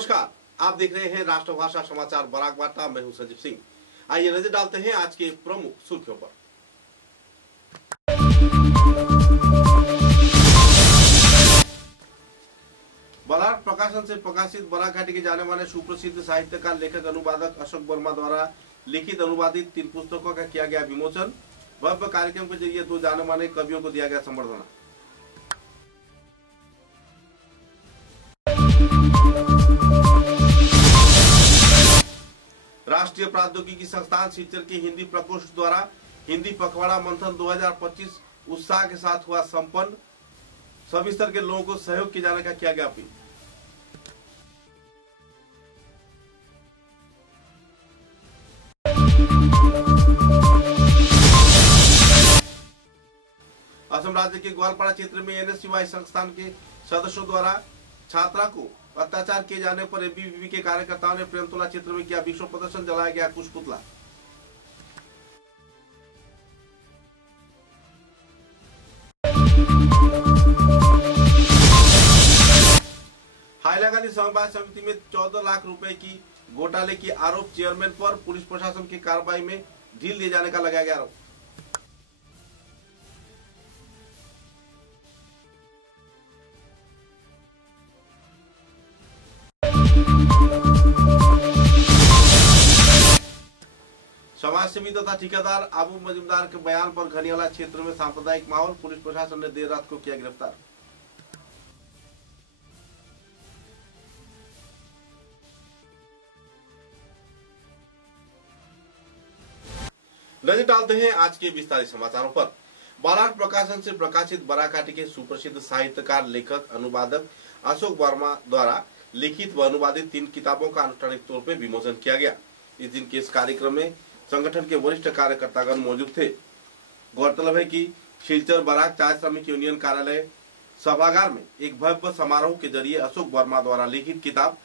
नमस्कार, आप देख रहे हैं राष्ट्रभाषा समाचार बराक वार्ता। मैं हूं संजीव सिंह। आइए नजर डालते हैं आज के प्रमुख सुर्खियों पर। बराक प्रकाशन से प्रकाशित बराक घाटी के जाने माने सुप्रसिद्ध साहित्यकार, लेखक, अनुवादक अशोक वर्मा द्वारा लिखित अनुवादित 3 पुस्तकों का किया गया विमोचन। भव्य कार्यक्रम के जरिए 2 जाने माने कवियों को दिया गया संबर्धना। राष्ट्रीय प्रौद्योगिकी संस्थान सिलचर के हिंदी प्रकोष्ठ द्वारा हिंदी पखवाड़ा मंथन 2025 उत्साह के साथ हुआ संपन्न। सभी स्तर के लोगों को सहयोग किए जाने का किया गया अपील। असम राज्य के ग्वालपाड़ा क्षेत्र में एनएसयूआई संस्थान के सदस्यों द्वारा छात्रा को अत्याचार किए जाने पर एबीवीपी के कार्यकर्ताओं ने प्रेमतोला क्षेत्र में किया विक्षोभ प्रदर्शन, जलाया गया कुछ पुतला। हाइलाकांडी समवाय समिति में 14 लाख रुपए की घोटाले की आरोप। चेयरमैन पर पुलिस प्रशासन की कार्रवाई में ढील दिए जाने का लगाया गया आरोप। समाजसेवी तथा ठेकेदार आबू मजुमदार के बयान पर घनियाला क्षेत्र में सांप्रदायिक माहौल। पुलिस प्रशासन ने देर रात को किया गिरफ्तार। नजर डालते हैं आज के विस्तारित समाचारों पर। बराक प्रकाशन से प्रकाशित बराक घाटी के सुप्रसिद्ध साहित्यकार, लेखक, अनुवादक अशोक वर्मा द्वारा लिखित व अनुवादित 3 किताबों का आनुष्ठानिक तौर पर विमोचन किया गया। इस दिन के इस कार्यक्रम में संगठन के वरिष्ठ कार्यकर्तागण मौजूद थे। गौरतलब है कि सिलचर बराक चाय श्रमिक यूनियन कार्यालय सभागार में एक भव्य समारोह के जरिए अशोक वर्मा द्वारा लिखित किताब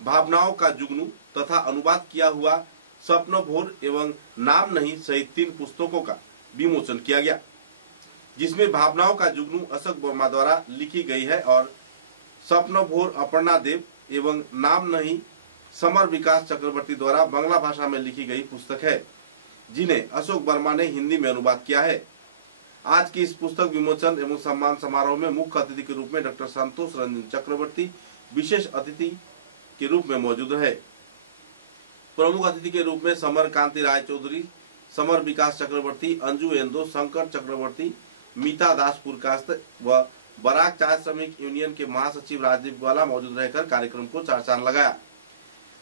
भावनाओं का जुगनू तथा अनुवाद किया हुआ स्वप्न भोर एवं नाम नहीं सहित 3 पुस्तकों का विमोचन किया गया, जिसमें भावनाओं का जुगनू अशोक वर्मा द्वारा लिखी गई है और स्वप्न भोर अपर्णा देव एवं नाम नहीं समर विकास चक्रवर्ती द्वारा बांग्ला भाषा में लिखी गई पुस्तक है, जिन्हें अशोक वर्मा ने हिंदी में अनुवाद किया है। आज की इस पुस्तक विमोचन एवं सम्मान समारोह में मुख्य अतिथि के रूप में डॉक्टर संतोष रंजन चक्रवर्ती विशेष अतिथि के रूप में मौजूद है। प्रमुख अतिथि के रूप में समर कांति राय चौधरी, समर विकास चक्रवर्ती, अंजू एंदो, शंकर चक्रवर्ती, मीता दास पुरकास्त व बराक चाय श्रमिक यूनियन के महासचिव राजीव ग्वाला मौजूद रहकर कार्यक्रम को चार चांद लगाया।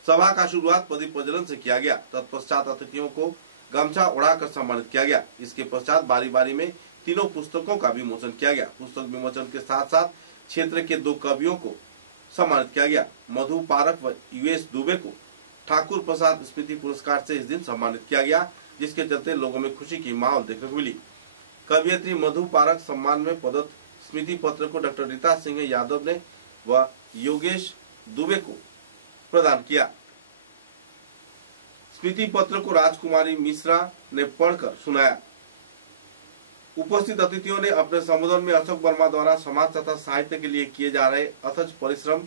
सभा का शुरुआत प्रदीप प्रज्वलन से किया गया। तत्पश्चात अतिथियों को गमछा उड़ाकर सम्मानित किया गया। इसके पश्चात बारी बारी में 3 पुस्तकों का विमोचन किया गया। पुस्तक विमोचन के साथ साथ क्षेत्र के 2 कवियों को सम्मानित किया गया। मधु पारक व यूएस दुबे को ठाकुर प्रसाद स्मृति पुरस्कार से इस दिन सम्मानित किया गया, जिसके चलते लोगों में खुशी की माहौल देखने को मिली। कवियत्री मधु पारक सम्मान में प्रदत्त स्मृति पत्र को डॉक्टर रीता सिंह यादव ने व योगेश दुबे को प्रदान किया। स्मृति पत्र को राजकुमारी मिश्रा ने पढ़कर सुनाया। उपस्थित अतिथियों ने अपने संबोधन में अशोक वर्मा द्वारा समाज तथा साहित्य के लिए किए जा रहे अथक परिश्रम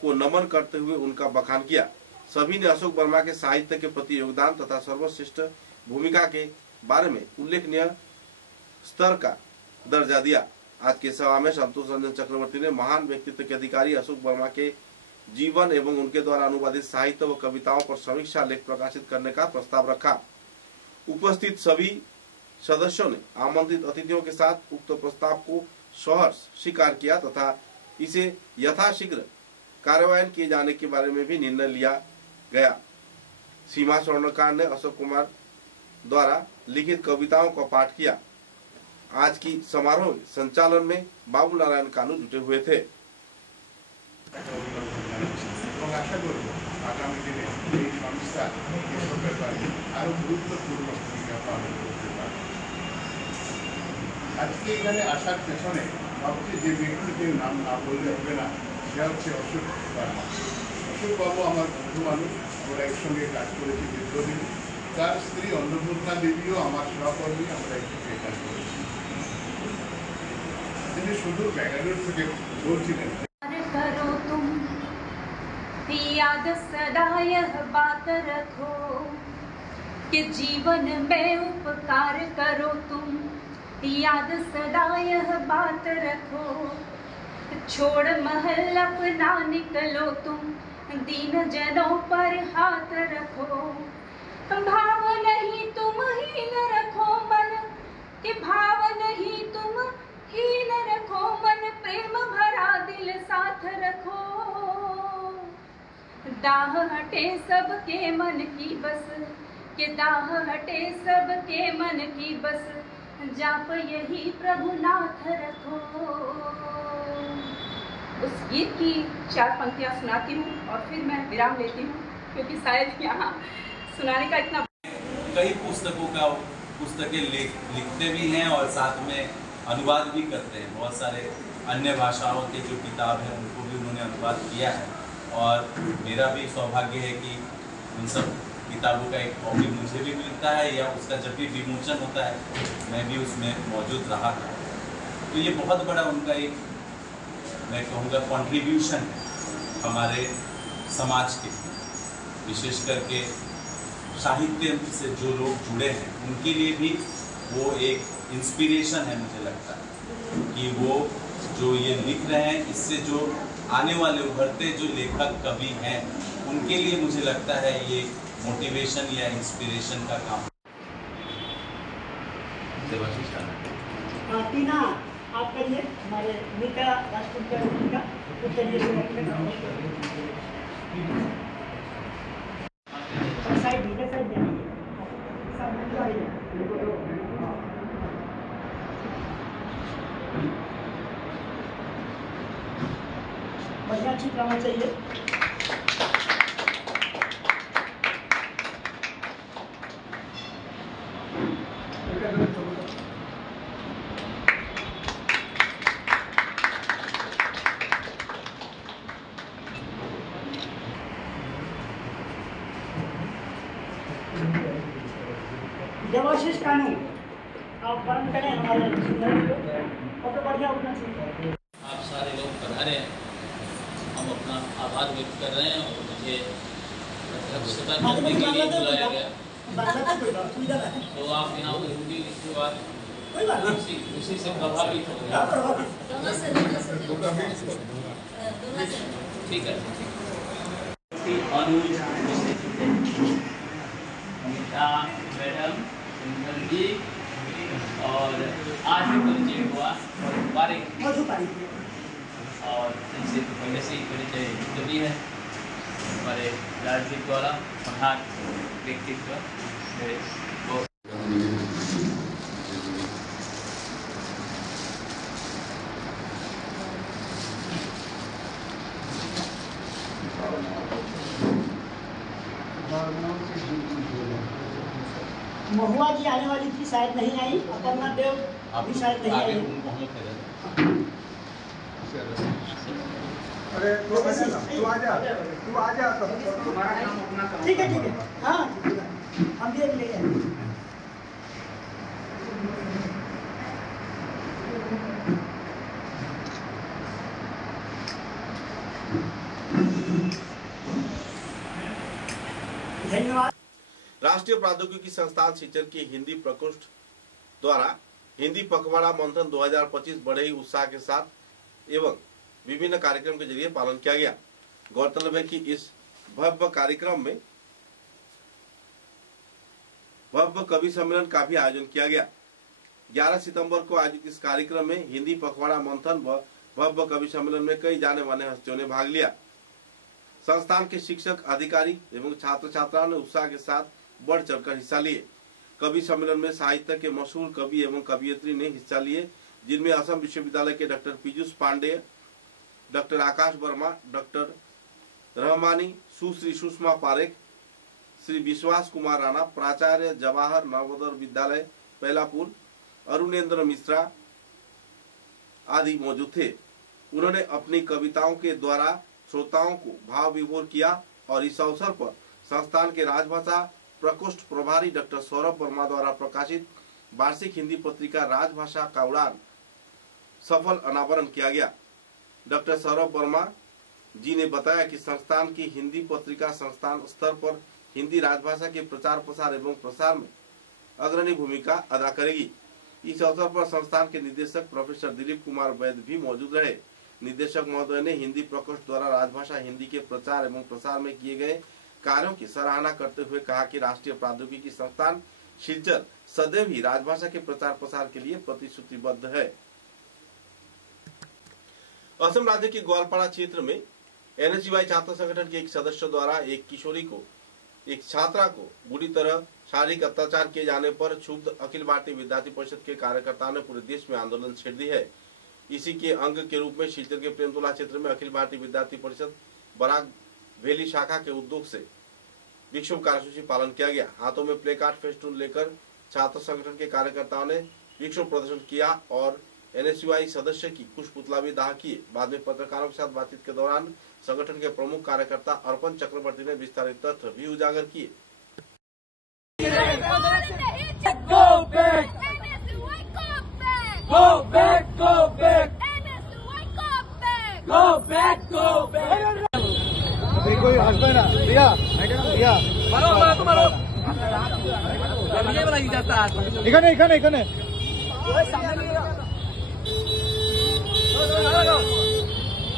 को नमन करते हुए उनका बखान किया। सभी ने अशोक वर्मा के साहित्य के प्रति योगदान तथा सर्वश्रेष्ठ भूमिका के बारे में उल्लेखनीय स्तर का दर्जा दिया। आज के सभा में संतोष रंजन चक्रवर्ती ने महान व्यक्तित्व के अधिकारी अशोक वर्मा के जीवन एवं उनके द्वारा अनुवादित साहित्य व कविताओं पर समीक्षा लेख प्रकाशित करने का प्रस्ताव रखा। उपस्थित सभी सदस्यों ने आमंत्रित अतिथियों के साथ उक्त प्रस्ताव को सहर्ष स्वीकार किया तथा इसे यथाशीघ्र कार्यान्वयन किए जाने के बारे में भी निर्णय लिया गया। सीमा स्वर्णकार ने अशोक कुमार द्वारा लिखित कविताओं का पाठ किया। आज की समारोह में संचालन में बाबू नारायण कानू जुटे हुए थे। आशा करब आगामी दिन संस्था आरो गुरुत्वपूर्ण भूमिका पालन करते पारे। आज के एखाने आसार पेছনে ভাবছি যে ব্যক্তিটির নাম না বললে হবে না, সে হচ্ছে অশোক বর্মা। অশোক বাবু আমার বন্ধু মানুষ, আমরা একসঙ্গে কাজ করেছি দীর্ঘদিন। তার স্ত্রী অন্নপূর্ণা দেবীও আমার সহকর্মী, আমরা একসঙ্গে কাজ করেছি। তিনি সুদূর ব্যাঙ্গালোর থেকে বলছিলেন याद सदा यह बात रखो कि जीवन में उपकार करो तुम। याद सदा यह बात रखो, छोड़ महल अपना निकलो तुम। दीन जनों पर हाथ रखो, भाव नहीं तुम हीन रखो मन, कि भाव नहीं तुम हीन रखो मन। प्रेम भरा दिल साथ रखो, दाह हटे सबके मन की बस, के दाह हटे सबके मन की बस। जाप यही प्रभुनाथ रखो। उस गीत की 4 पंक्तियां सुनाती हूँ और फिर मैं विराम लेती हूँ, क्योंकि शायद यहाँ सुनाने का इतना। कई पुस्तकें लिखते भी हैं और साथ में अनुवाद भी करते हैं। बहुत सारे अन्य भाषाओं के जो किताब हैं उनको भी उन्होंने अनुवाद किया है और मेरा भी सौभाग्य है कि उन सब किताबों का एक कॉपी मुझे भी मिलता है या उसका जब भी विमोचन होता है मैं भी उसमें मौजूद रहा था। तो ये बहुत बड़ा उनका एक, मैं कहूँगा, कंट्रीब्यूशन है हमारे समाज के, विशेष करके साहित्य से जो लोग जुड़े हैं उनके लिए भी वो एक इंस्पिरेशन है। मुझे लगता है कि वो जो ये लिख रहे हैं इससे जो आने वाले उभरते जो लेखक कवि हैं उनके लिए मुझे लगता है ये मोटिवेशन या इंस्पिरेशन का काम। टीना आप करिए, हमारे मीका राष्ट्रपति का उत्तरीय बढ़िया ठीक रहना चाहिए। देवाशीष कानू आप वर्ण करें हमारे फोटो बढ़िया उठना चाहिए। आप सारे लोग पधारे हैं, हम अपना आभार व्यक्त कर रहे हैं और मुझे अध्यक्षता करने के लिए बुलाया गया। तो आप यहाँ पर हिंदी लिखने वाले उसी से प्रभावित हो गए। ठीक है। अनुज अमिता मैडम जी और आज भी परिचय हुआ और इनसे पहले से ही परिचय कभी है। हमारे राज्य द्वारा महान व्यक्तित्व मेरे बहुत महुआ जी आने वाली थी, शायद नहीं आई। अपर्णा देव भी शायद नहीं आई। अरे तू आ जा तो तुम्हारा काम अपना करो। ठीक है हाँ हम भी ले आए। धन्यवाद। राष्ट्रीय प्रौद्योगिकी संस्थान सिलचर की हिंदी प्रकोष्ठ द्वारा हिंदी पखवाड़ा मंथन 2025 बड़े ही उत्साह के साथ एवं विभिन्न कार्यक्रम के जरिए पालन किया गया। गौरतलब है कि इस भव्य कार्यक्रम में भव्य कवि सम्मेलन का भी आयोजन किया गया। 11 सितंबर को आयोजित इस कार्यक्रम में हिंदी पखवाड़ा मंथन व भव्य कवि सम्मेलन में कई जाने माने हस्तियों ने भाग लिया। संस्थान के शिक्षक, अधिकारी एवं छात्र छात्राओं ने उत्साह के साथ बढ़ चढ़कर हिस्सा लिए। कवि सम्मेलन में साहित्य के मशहूर कवि एवं कवियत्री ने हिस्सा लिए, जिनमें असम विश्वविद्यालय के डॉक्टर पीयूष पांडेय, डॉक्टर आकाश वर्मा, डॉक्टर रहमानी, सुश्री सुषमा पारेख, श्री विश्वास कुमार राणा, प्राचार्य जवाहर नवोदय विद्यालय पहलापुर, अरुणेंद्र मिश्रा आदि मौजूद थे। उन्होंने अपनी कविताओं के द्वारा श्रोताओं को भाव विभोर किया और इस अवसर पर संस्थान के राजभाषा प्रकोष्ठ प्रभारी डॉक्टर सौरभ वर्मा द्वारा प्रकाशित वार्षिक हिंदी पत्रिका राजभाषा का उड़ान सफल अनावरण किया गया। डॉक्टर सौरभ वर्मा जी ने बताया कि संस्थान की हिंदी पत्रिका संस्थान स्तर पर हिंदी राजभाषा के प्रचार प्रसार एवं प्रसार में अग्रणी भूमिका अदा करेगी। इस अवसर पर संस्थान के निदेशक प्रोफेसर दिलीप कुमार वैद्य भी मौजूद रहे। निदेशक महोदय ने हिंदी प्रकोष्ठ द्वारा राजभाषा हिंदी के प्रचार एवं प्रसार में किए गए कार्यों की सराहना करते हुए कहा कि राष्ट्रीय प्रौद्योगिकी संस्थान सिलचर सदैव ही राजभाषा के प्रचार प्रसार के लिए प्रतिश्रुतिबद्ध है। असम राज्य के ग्वालपाड़ा क्षेत्र में एनएसयूआई छात्र संगठन के एक सदस्य द्वारा एक छात्रा को बुरी तरह शारीरिक अत्याचार किए जाने पर क्षुब्ध अखिल भारतीय विद्यार्थी परिषद के कार्यकर्ताओं ने पूरे देश में आंदोलन छेड़ दी है। इसी के अंग के रूप में सिलचर के प्रेमतोला क्षेत्र में अखिल भारतीय विद्यार्थी परिषद बराक वैली शाखा के उद्योग से विक्षोभ कार्यसूची पालन किया गया। हाथों में प्ले कार्ड फेस्टून लेकर छात्र संगठन के कार्यकर्ताओं ने विक्षोभ प्रदर्शन किया और एनएसयूआई सदस्य की कुछ पुतला भी दाह किए। बाद में पत्रकारों के साथ बातचीत के दौरान संगठन के प्रमुख कार्यकर्ता अर्पण चक्रवर्ती ने विस्तारित तथ्य भी उजागर किए।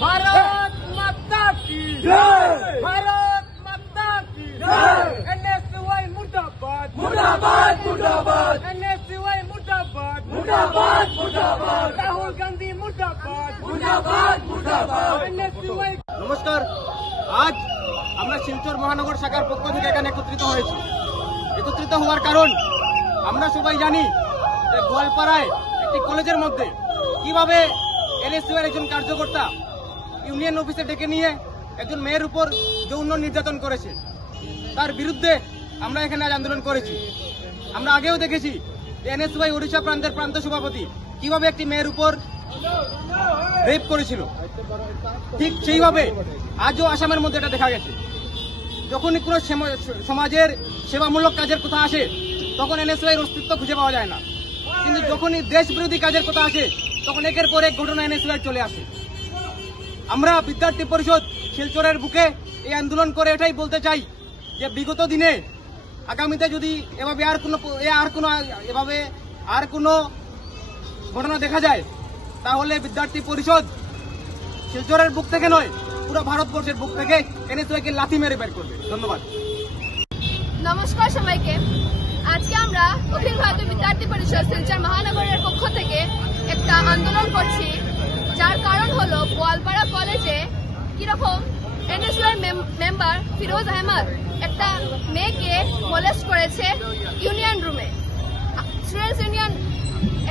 भारत माता की जय, भारत माता की जय। एनएसयूआई मुर्दाबाद, मुर्दाबाद, मुर्दाबाद। एनएसयूआई मुर्दाबाद, मुर्दाबाद, मुर्दाबाद। राहुल गांधी मुर्दाबाद, मुर्दाबाद, मुर्दाबाद। एनएसयूआई। नमस्कार, आज আমরা শিলচর মহানগর শাখার পক্ষ থেকে এখানে একত্রিত হয়েছি। একত্রিত হওয়ার কারণ আমরা সবাই জানি যে গোয়ালপাড়ায় একটি কলেজের মধ্যে কিভাবে এনএসইউর একজন কার্যকর্তা ইউনিয়ন অফিসে ডেকে নিয়ে একজন মেয়ের উপর যৌন নির্যাতন করেছে, তার বিরুদ্ধে আমরা এখানে আজ আন্দোলন করেছি। আমরা আগেও দেখেছি যে এনএসইউ ওড়িশা প্রান্তের প্রান্ত সভাপতি কিভাবে একটি মেয়ের উপর রেপ করেছিল, ঠিক সেইভাবে আজও আসামের মধ্যে এটা দেখা গেছে। যখনই কোনো সমাজের সেবামূলক কাজের কথা আসে তখন এনএসইউ এর অস্তিত্ব খুঁজে পাওয়া যায় না, কিন্তু যখনই দেশ বিরোধী কাজের কথা আসে তখন একের পর এক ঘটনা এনএসইউ চলে আসে। আমরা বিদ্যার্থী পরিষদ শিলচরের বুকে এই আন্দোলন করে এটাই বলতে চাই যে বিগত দিনে আগামীতে যদি এভাবে আর কোনো ঘটনা দেখা যায় তাহলে বিদ্যার্থী পরিষদ শিলচরের বুক থেকে নয় পুরো ভারতবর্ষের বুক থেকে এনএসইউকে লাথি মেরে বের করবে। ধন্যবাদ। নমস্কার সবাইকে। আজকে আমরা অখিল ভারতীয় বিদ্যার্থী পরিষদ শিলচর মহানগরের পক্ষ থেকে একটা আন্দোলন করছি, যার কারণ হলো গোয়ালপাড়া কলেজে কিরকম এনএসইউর মেম্বার ফিরোজ আহমদ একটা মেয়েকে মোলেস্ট করেছে ইউনিয়ন রুমে। স্টুডেন্টস ইউনিয়ন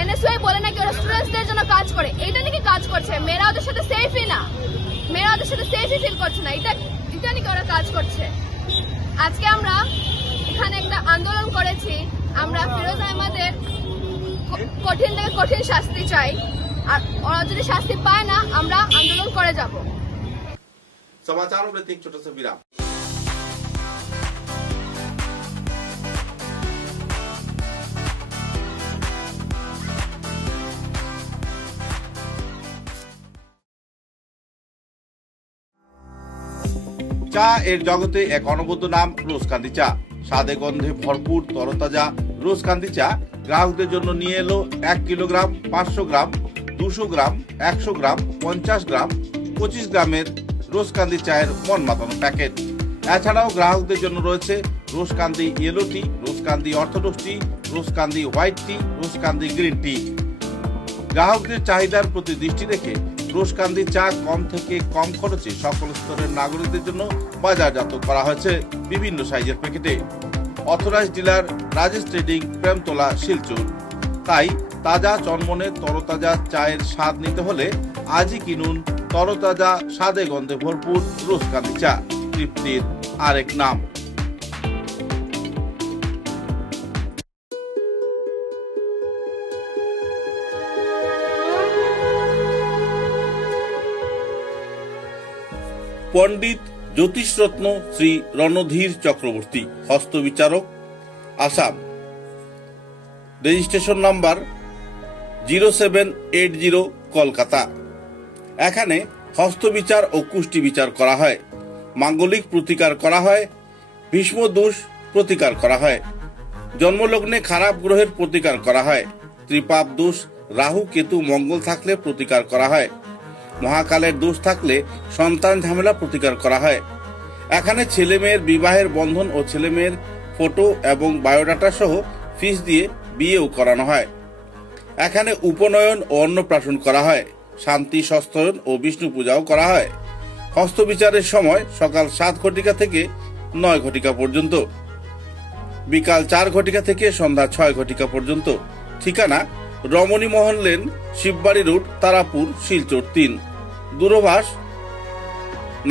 এনএসইউ বলে নাকি ওরা স্টুডেন্টসদের জন্য কাজ করে, এইটা নাকি কাজ করছে। মেয়েরা ওদের সাথে সেফই না, মেয়েরা ওদের সাথে সেফই ফিল করছে না, এটা নাকি ওরা কাজ করছে। আজকে আমরা এখানে একটা আন্দোলন করেছি, আমরা ফিরোজ আহমদের কঠিন থেকে কঠিন শাস্তি চাই, আর ওরা যদি শাস্তি পায় না আমরা আন্দোलन করে যাব। समाचारों में एक छोटा सा विराम। চা এর জগতে এক অনবদ্য নাম রোজকান্দি চা। স্বাদে গন্ধে ভরপুর তরতাজা রোজকান্দি চা গ্রাহকদের জন্য নিয়ে এলো 1 কিলোগ্রাম, 500 গ্রাম, 200 গ্রাম, 100 গ্রাম, 50 গ্রাম, 25 গ্রামের রোজকান্দি চায়ের মন মাতানো প্যাকেট। এছাড়াও গ্রাহকদের জন্য রয়েছে রোজকান্দি ইয়েলো টি, রোজকান্দি অর্থোডক্স টি, রোজকান্দি হোয়াইট টি, রোজকান্দি গ্রিন টি। গ্রাহকদের চাহিদার প্রতি দৃষ্টি রেখে রোজকান্দি চা কম থেকে কম খরচে সকল স্তরের নাগরিকদের জন্য বাজারজাত করা হয়েছে বিভিন্ন সাইজের প্যাকেটে। Authorised dealer Rajesh trading, Premtala, Silchar. তাই তাজা চনমনে তরতাজা চায়ের স্বাদ নিতে হলে আজই কিনুন তরতাজা স্বাদে গন্ধে ভরপুর রোজকান্দি চা, তৃপ্তির আরেক নাম। পণ্ডিত জ্যোতিষরত্ন শ্রী রণধীর চক্রবর্তী, হস্তবিচারক, আসাম। Registration number 0780 Kolkata. এখানে হস্ত বিচার ও কুষ্টি বিচার করা হয়, মাঙ্গলিক প্রতিকার করা হয়, ভীষ্ম দোষ প্রতিকার করা হয়, জন্মলগ্নে খারাপ গ্রহের প্রতিকার করা হয়, ত্রিপাপ দোষ রাহু কেতু মঙ্গল থাকলে প্রতিকার করা হয়, মহাকালের দোষ থাকলে সন্তান ঝামেলা প্রতিকার করা হয়। এখানে ছেলে মেয়ের বিবাহের বন্ধন ও ছেলে মেয়ের ফটো এবং বায়োডাটা সহ ফিস দিয়ে বিয়েও করানো হয়। এখানে উপনয়ন ও অন্নপ্রাশন করা হয়, শান্তি সস্তয়ন ও বিষ্ণু পূজাও করা হয়। হস্তবিচারের সময় সকাল 7 ঘটিকা থেকে 9 ঘটিকা পর্যন্ত, বিকাল 4 ঘটিকা থেকে সন্ধ্যা 6 ঘটিকা পর্যন্ত। ঠিকানা রমণী মোহন লেন, শিববাড়ি রোড, তারাপুর, শিলচর 3। দূরভাষ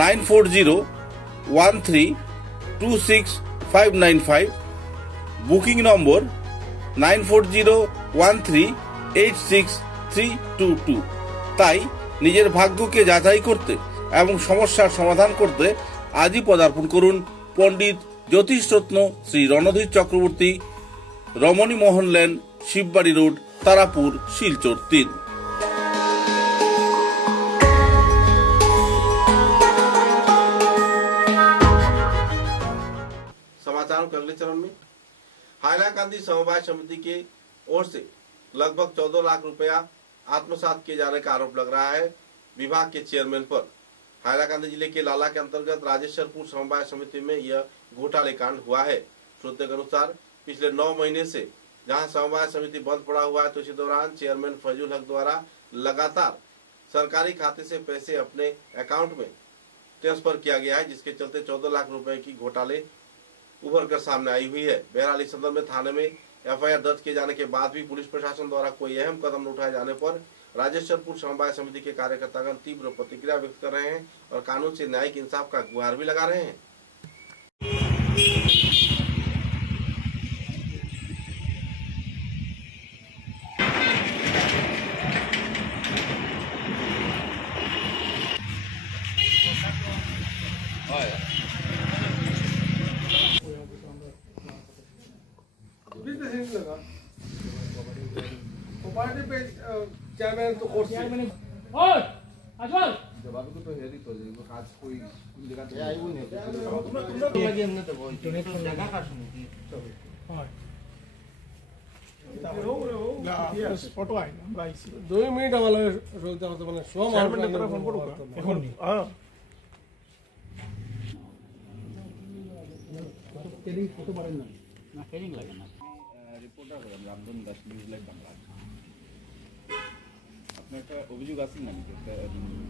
9401326595। বুকিং নম্বর 9401386322। তাই নিজের ভাগ্যকে যাচাই করতে এবং সমস্যার সমাধান করতে আজই পদার্পণ করুন পণ্ডিত জ্যোতিষরত্ন শ্রী রণধীর চক্রবর্তী, রমণী মোহন লেন, শিববাড়ি রোড, तारापुर, शिलचर 3। समाचारों के अगले चरण में हाइलाकांदी समवाय समिति की ओर से लगभग 14 लाख रुपया आत्मसात किए जाने का आरोप लग रहा है विभाग के चेयरमैन पर। हाइलाकांदी जिले के लाला के अंतर्गत राजेश्वरपुर समवाय समिति में यह घोटाले कांड हुआ है। सूत्रों के अनुसार पिछले 9 महीने से जहां समवाय समिति बंद पड़ा हुआ है, तो इसी दौरान चेयरमैन फैजुल हक द्वारा लगातार सरकारी खाते से पैसे अपने अकाउंट में ट्रांसफर किया गया है, जिसके चलते 14 लाख रुपए की घोटाले उभर कर सामने आई हुई है। बहरहाल इस संदर्भ में थाने में एफआईआर दर्ज किए जाने के बाद भी पुलिस प्रशासन द्वारा कोई अहम कदम न उठाए जाने पर राजेश्वरपुर समवाय समिति के कार्यकर्तागण तीव्र प्रतिक्रिया व्यक्त कर रहे हैं और कानून से न्यायिक इंसाफ का गुहार भी लगा रहे हैं। चेयरमैन तो कोर्स और अजवल जब अभी तो हेरी तो जो आज कोई जगह पे आई वो नहीं लगे हमने तो वो जगह का सुनी हां फोटो आई আমরা আইছি 2 মিনিট আমাদের রইতে হবে মানে শো মারবেন না ফোন করব এখন हां টেলিং ফটো পারেন না না টেলিং লাগে না রিপোর্টার হলাম রামধন দাস নিউজ লাইভ বাংলা। আপনার একটা অভিযোগ আছে না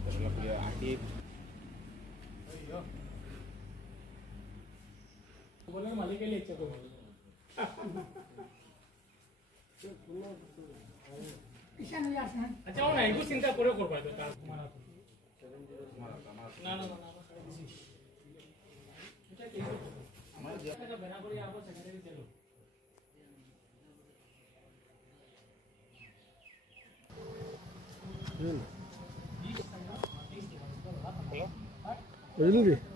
তাহলে আগে বলেন মালিকের লেখা করব কিষান হয়ে আসেন। আচ্ছা ও না এগুলো চিন্তা করে করব তো তার মারা না না না এটা কি আমার জায়গাটা বেনা করে আপো সেক্রেটারি চলো really घटना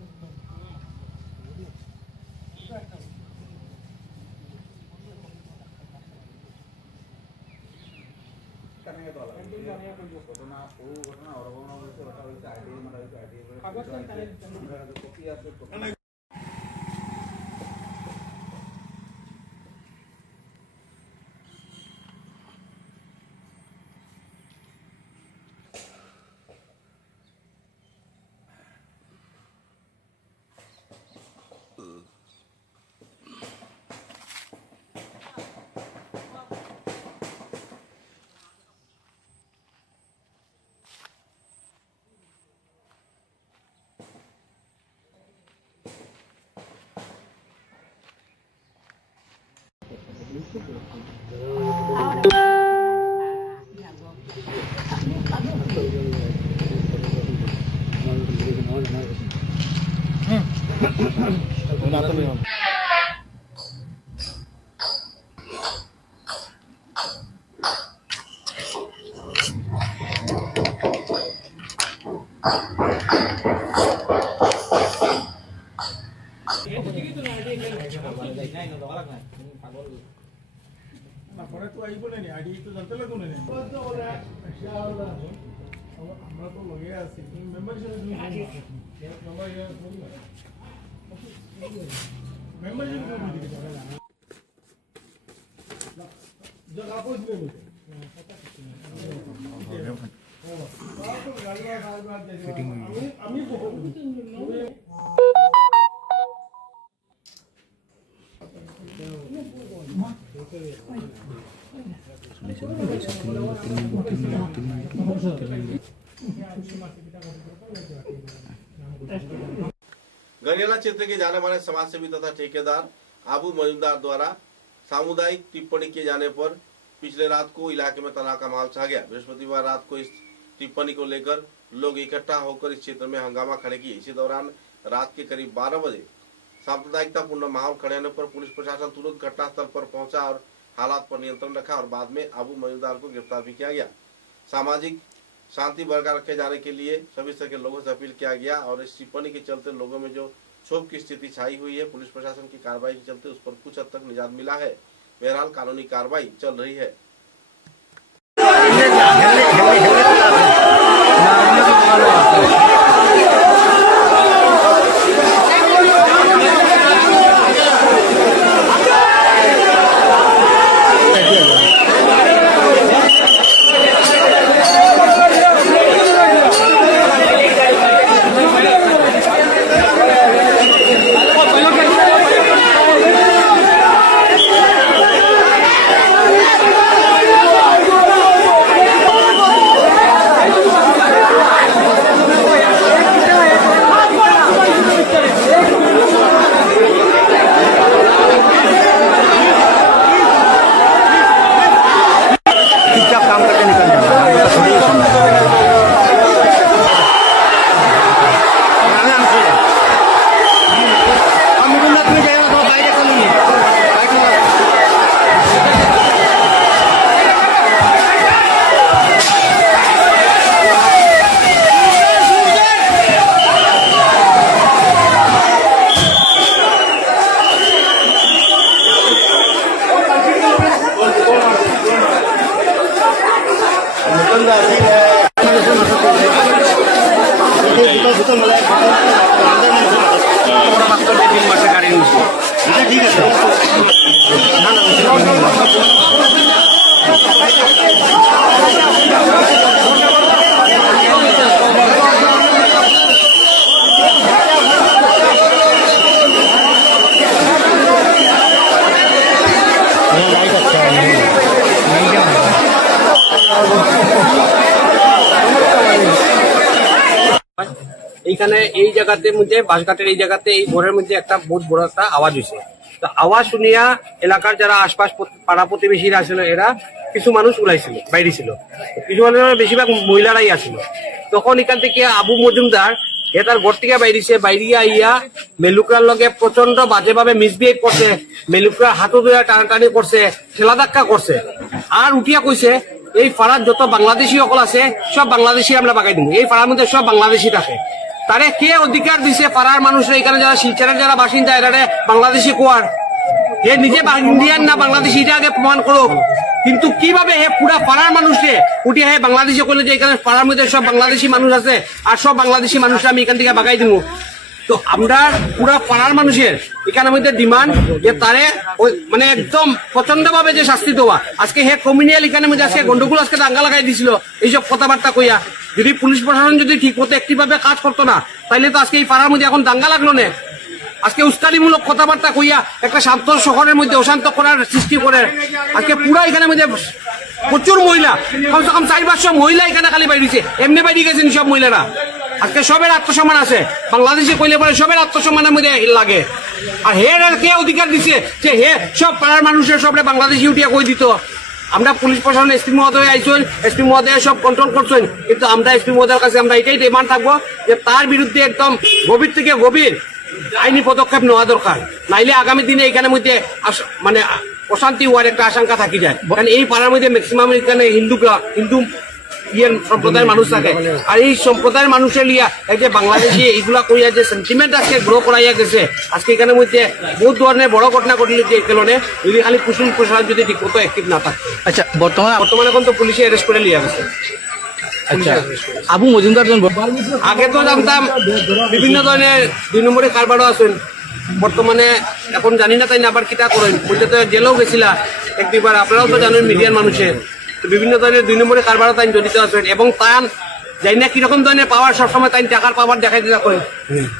और आईडी আমরা তো লগে আছি মেম্বার হিসেবে তুমি মেম্বার হিসেবে जो आपस में फिटिंग हुई गढ़ियाला क्षेत्र के जाने माने समाजसेवी तथा ठेकेदार आबू मजुमदार द्वारा सामुदायिक टिप्पणी किए जाने पर पिछले रात को इलाके में तनाव का माहौल छा गया। बृहस्पतिवार रात को इस टिप्पणी को लेकर लोग इकट्ठा होकर इस क्षेत्र में हंगामा खड़े किए। इसी दौरान रात के करीब 12 बजे सांप्रदायिकतापूर्ण माहौल खड़े होने पर पुलिस प्रशासन तुरंत घटनास्थल पर पहुंचा और हालात पर नियंत्रण रखा और बाद में आबू मजुमदार को गिरफ्तार भी किया गया। सामाजिक शांति बरकरार रखे जाने के लिए सभी तरह के लोगों से अपील किया गया और इस टिप्पणी के चलते लोगों में जो क्षोभ की स्थिति छाई हुई है, पुलिस प्रशासन की कार्रवाई के चलते उस पर कुछ हद तक निजात मिला है। बहरहाल कानूनी कार्रवाई चल रही है। এইখানে এই জায়গাতে মধ্যে বাসঘাটের এই জায়গাতে এই ঘরের মধ্যে একটা বহুত বড় একটা আওয়াজ হয়েছে। তো আওয়াজ শুনিয়া এলাকার যারা আশপাশ পাড়া প্রতিবেশীরা ছিল এরা কিছু মানুষ উলাইছিল, বাইরে ছিল, কিছু মানুষের বেশিরভাগ মহিলারাই আসছিল। তখন এখান থেকে আবু মজুমদার তার ঘর থেকে বাইরেছে, বাইরিয়া আইয়া মেলুকরার লগে প্রচন্ড বাজেভাবে মিসবিহেভ করছে, মেলুকরার হাতও ধরে টানাটানি করছে, ঠেলা ধাক্কা করছে। আর উঠিয়া কইছে এই পাড়ার যত বাংলাদেশি সকল আছে সব বাংলাদেশি আমরা বাগাই দিব, এই পাড়ার মধ্যে সব বাংলাদেশি থাকে। তারে কে অধিকার দিছে পাড়ার মানুষরা এখানে যারা শিলচরের যারা বাসিন্দা এরা বাংলাদেশি কোয়ার? হে নিজে ইন্ডিয়ান না বাংলাদেশি এটা আগে প্রমাণ করো। কিন্তু কিভাবে হে পুরা পাড়ার মানুষে উঠে হে বাংলাদেশি করলে যে এখানে পাড়ার মধ্যে সব বাংলাদেশি মানুষ আছে আর সব বাংলাদেশি মানুষরা আমি এখান থেকে বাগাই দিব। তো আমরা পুরা পাড়ার মানুষের এখানে মধ্যে ডিমান্ড যে তারে মানে একদম প্রচন্ড ভাবে যে শাস্তি দেওয়া। আজকে হে কমিউনিয়াল এখানে মধ্যে আজকে গন্ডগোল আজকে দাঙ্গা লাগাই দিছিল এইসব কথাবার্তা কইয়া। যদি পুলিশ প্রশাসন যদি ঠিক মতো একটি ভাবে কাজ করতো না তাইলে তো আজকে এই পাড়ার মধ্যে এখন দাঙ্গা লাগলো না। আজকে উস্কানিমূলক কথাবার্তা কইয়া একটা শান্ত শহরের মধ্যে অশান্ত করার সৃষ্টি করে আজকে পুরা এখানে মধ্যে প্রচুর মহিলা, কমসে কম 4-500 মহিলা এখানে খালি বাইরেছে, এমনি বাইরে গেছেন সব মহিলারা। আজকে সবের আত্মসম্মান আছে, বাংলাদেশে কইলে পরে সবের আত্মসম্মানের মধ্যে লাগে। আর হে কে অধিকার দিছে যে হে সব পাড়ার মানুষের সবরে বাংলাদেশি উঠিয়া কই দিত? আমরা পুলিশ প্রশাসন এসপি মহোদয় আইছেন, এসপি মহোদয় সব কন্ট্রোল করছেন, কিন্তু আমরা এসপি মহোদয়ের কাছে আমরা এটাই ডিমান্ড থাকবো যে তার বিরুদ্ধে একদম গভীর থেকে গভীর আইনি পদক্ষেপ নেওয়া দরকার। নাইলে আগামী দিনে এখানে মধ্যে মানে অশান্তি হওয়ার একটা আশঙ্কা থাকি যায়। কারণ এই পাড়ার মধ্যে ম্যাক্সিমাম এখানে হিন্দু সম্প্রদায়ের মানুষ থাকে। আর এই সম্প্রদায়ের মানুষের লিয়া এই যে বাংলাদেশি এইগুলা করিয়া যে সেন্টিমেন্ট আজকে গ্রো করাইয়া গেছে, আজকে এখানে মধ্যে বহুত ধরনের বড় ঘটনা ঘটলে যে কারণে যদি খালি পুলিশ প্রশাসন যদি ঠিক মতো অ্যাক্টিভ না থাকে। আচ্ছা, বর্তমানে এখন তো পুলিশে অ্যারেস্ট করে লিয়া গেছে। আচ্ছা আবু মজুমদার জন আগে তো জানতাম বিভিন্ন ধরনের 2 নম্বরে কারবারও আছেন বর্তমানে এখন জানি না তাই না আবার কিটা করেন বলতে তো জেলেও গেছিলা একবার আপনারাও তো জানেন মিডিয়ার মানুষের বিভিন্ন ধরনের 2 নম্বরে কারবারও তাই জড়িত আছেন এবং তান জানি না কিরকম ধরনের পাওয়ার সবসময় তাই টাকার পাওয়ার দেখাই দিতে করেন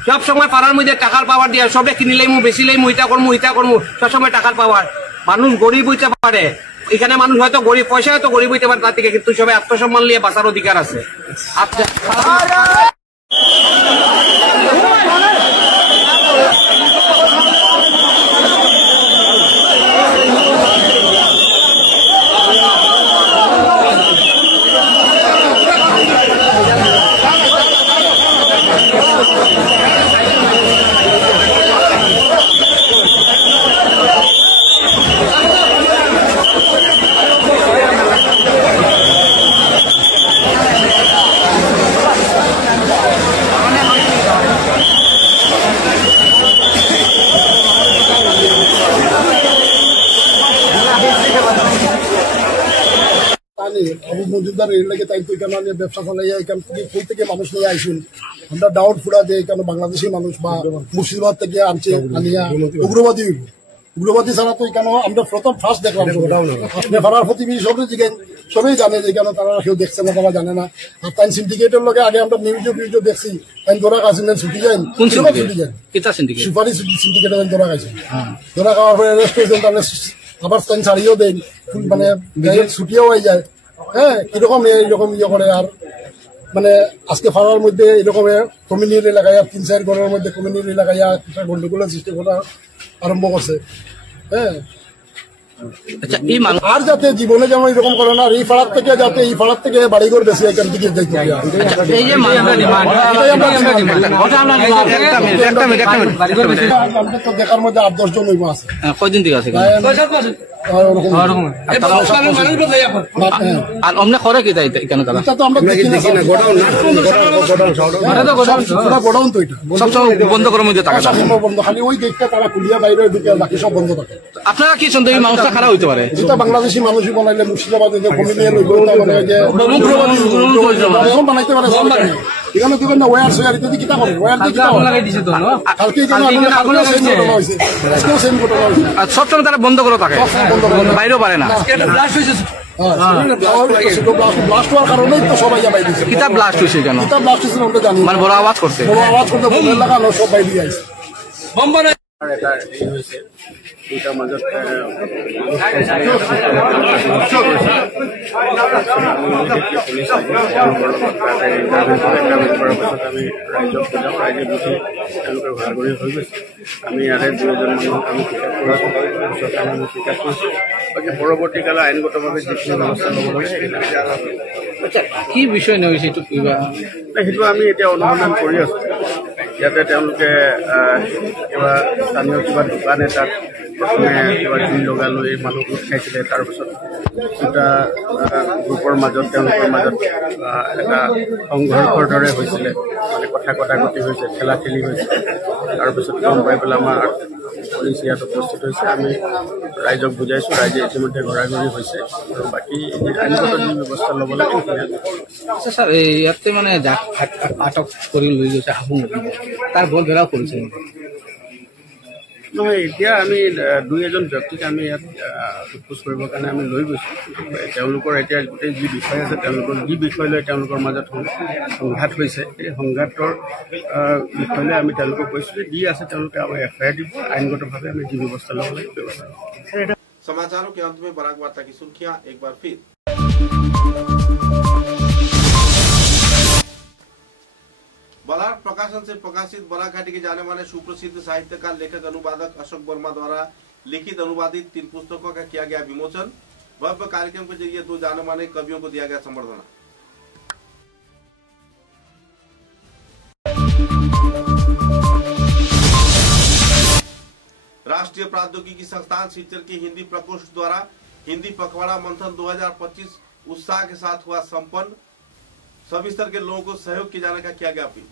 সব সময় পাড়ার মধ্যে টাকার পাওয়ার দিয়ে সবে কিনিলেই বেশিলেই ইটা করবো সবসময় টাকার পাওয়ার মানুষ গরিব হইতে পারে এখানে মানুষ হয়তো গরিব পয়সা হয়তো গরিব হইতে পারে তার থেকে কিন্তু সবাই আত্মসম্মান নিয়ে বাঁচার অধিকার আছে আবু মজুমদার এর লাগে তাই তো এখানে ব্যবসা চালাইয়া এখান থেকে কই থেকে মানুষ নিয়ে আইসুন আমরা ডাউট ফুড়া যে এখানে বাংলাদেশি মানুষ বা মুর্শিদাবাদ থেকে আনছে আনিয়া উগ্রবাদী ছাড়া তো এখানে আমরা প্রথম ফার্স্ট দেখলাম আপনি পাড়ার প্রতিবেশী সবই জিজ্ঞেন সবই জানে যে এখানে তারা কেউ দেখছে না তারা জানে না আর তাই সিন্ডিকেটের লগে আগে আমরা নিউজে দেখছি তাই ধরা খাইছিলেন ছুটি যান সুপারি সিন্ডিকেটে ধরা খাইছেন ধরা খাওয়ার পরে অ্যারেস্ট হয়েছেন তাহলে আবার তাই ছাড়িয়েও দেন মানে ছুটিও হয়ে যায় হ্যাঁ কিরকম এইরকম করে আর মানে আজকে ফাড়ার মধ্যে এরকম কমিউনিটি এলাকায় 3-4 ঘরের মধ্যে কমিউনিটি এলাকায় গন্ডগোলের সৃষ্টি করা আরম্ভ করছে হ্যাঁ আর যাতে জীবনে যেমন এরকম করে না এই ফাড়ার থেকে যাতে এই ফাড়ার থেকে বাড়িঘর বেশি এখান থেকে দেখার মধ্যে 8-10 জন আছে কয়দিন থেকে আছে আর অমনে করে কি তাই কেন তারা তো আমরা দেখি না গোডাউন তো এটা সব বন্ধ করার মধ্যে টাকা বন্ধ খালি ওই গেটটা তারা খুলিয়া বাইরে ঢুকে বাকি সব বন্ধ থাকে আপনারা কি শুনতে এই মানুষটা খারাপ হইতে পারে যেটা বাংলাদেশি মানুষই বানাইলে মুর্শিদাবাদে যে কমিউনিটি লইব মানে যে বানাইতে পারে এখানে দিবেন না ওয়্যার সোয়ার ইত্যাদি কিটা করে ওয়্যার দিয়ে কিটা লাগাই দিছে তো না কালকে এখানে আগুন সেম ঘটনা হইছে আজকেও সেম ঘটনা হইছে আর সব সময় তারা বন্ধ করে থাকে বাইরেও পারে না ব্লাস্ট হইছে ব্লাস্ট হওয়ার কারণেই তো সবাই বাইরে দিছে কিটা ব্লাস্ট হইছে কেন কিটা ব্লাস্ট হইছে আমরা জানি মানে বড় আওয়াজ করতে বোমের লাগানো সব বাইরে আইছে বম বানাই এটা এই হইছে দুইটার মাঝে আমি রাইজক বুঝাম রাইজে বুঝি তেওঁলোকৰ ঘৰাঘৰি হৈ গৈছে আমি ইয়াৰে 2জন মানুহ আমি স্বীকাৰ কৰিছোঁ বাকী পৰৱৰ্তীকালে আইনগতভাৱে যিখিনি ব্যৱস্থা ল'ব হৈছে কি বিষয় নহৈছে এইটো কিবা সেইটো আমি এতিয়া অনুসন্ধান কৰি আছোঁ ইয়াতে তেওঁলোকে কিবা স্থানীয় কিবা দোকান এটাত প্ৰথমে কিবা জুই লগাই লৈ মানুহ গোট খাইছিলে তাৰপিছত দুটা গ্ৰুপৰ মাজত তেওঁলোকৰ মাজত এটা সংঘৰ্ষৰ দৰে হৈছিলে মানে কথা কটাকটি হৈছে খেলাখেলি হৈছে তাৰপিছত গম পাই পেলাই আমাৰ পুলিচ ইয়াত উপস্থিত হৈছে আমি ৰাইজক বুজাইছোঁ ৰাইজে ইতিমধ্যে ঘৰাঘৰি হৈছে আৰু বাকী আইনগত যি ব্যৱস্থা ল'ব লাগে ছাৰ ইয়াতে মানে আটক কৰি লৈ গৈছে আহোঁ তাৰ বৰ বেৰাও কৰিছে নহয় এতিয়া আমি 2-এজন ব্যক্তিক আমি ইয়াত সোধপোছ কৰিবৰ কাৰণে আমি লৈ গৈছোঁ তেওঁলোকৰ এতিয়া গোটেই যি বিষয় আছে তেওঁলোকৰ যি বিষয় লৈ তেওঁলোকৰ মাজত সংঘাত হৈছে এই সংঘাতৰ বিষয় লৈ আমি তেওঁলোকক কৈছোঁ যে যি আছে তেওঁলোকে আমাৰ FIR দিব আইনগতভাৱে আমি যি ব্যৱস্থা ল'ব লাগে ব্যৱস্থা समाचारों के अंत में बराक वार्ता की सुर्खियां एक बार फिर। बलार्क प्रकाशन से प्रकाशित बराक घाटी के जाने माने सुप्रसिद्ध साहित्यकार लेखक अनुवादक अशोक वर्मा द्वारा लिखित अनुवादित 3 पुस्तकों का किया गया विमोचन। भव्य कार्यक्रम के जरिए 2 जाने माने कवियों को दिया गया संबर्धना। राष्ट्रीय प्रौद्योगिकी संस्थान सिलचर की हिंदी प्रकोष्ठ द्वारा हिंदी पखवाड़ा मंथन 2025 उत्साह के साथ हुआ संपन्न। सभी स्तर के लोगों को सहयोग किए जाने का किया गया अपील।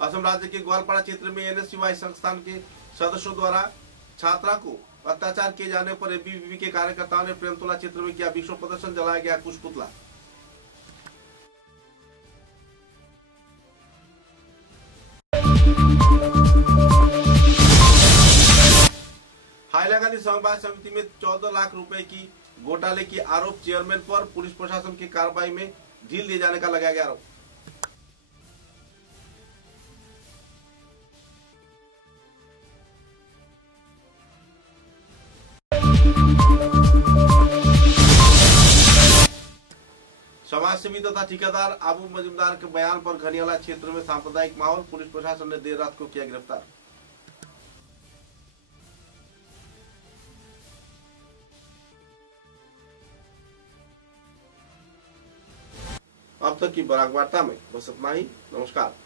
असम एवं राज्य के ग्वालपाड़ा क्षेत्र में NSUI संस्थान के सदस्यों द्वारा छात्रा को अत्याचार किए जाने पर ABVP के कार्यकर्ताओं ने प्रेमतोला क्षेत्र में किया विक्षोभ प्रदर्शन, जलाया गया कुछ पुतला। हाइलाकांदी समवाय समिति में 14 लाख रुपए की घोटाले की आरोप, चेयरमैन पर पुलिस प्रशासन की कार्रवाई में ढील दिए जाने का लगाया गया आरोप। समाजसेवी तथा ठेकेदार आबू मजूमदार के बयान पर घनियाला क्षेत्र में सांप्रदायिक माहौल, पुलिस प्रशासन ने देर रात को किया गिरफ्तार। अब तक की बराक वार्ता में बस इतना ही। नमस्कार।